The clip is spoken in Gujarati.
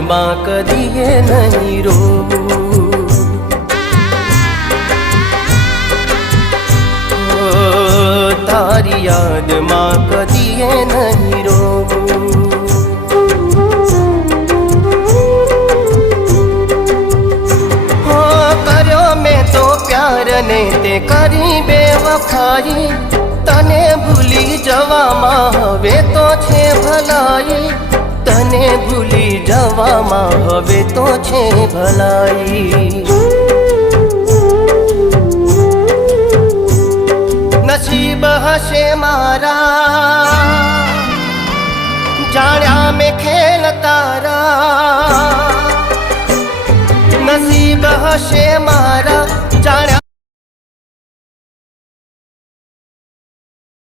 યાદમાં કદીએ નહીં રોવું, તારી યાદમાં કદીએ નહીં રોવું। કર્યો મેં તો પ્યાર ને તે કરી બેવફાઈ, તને ભૂલી જવામાં હવે તો છે ભલાઈ, તને ભૂલી જવામાં હવે તો છે ભલાઈ। નસીબ હશે મારા જાણ્યા મેં ખેલ તારા, નસીબ હશે મારા જાણ્યા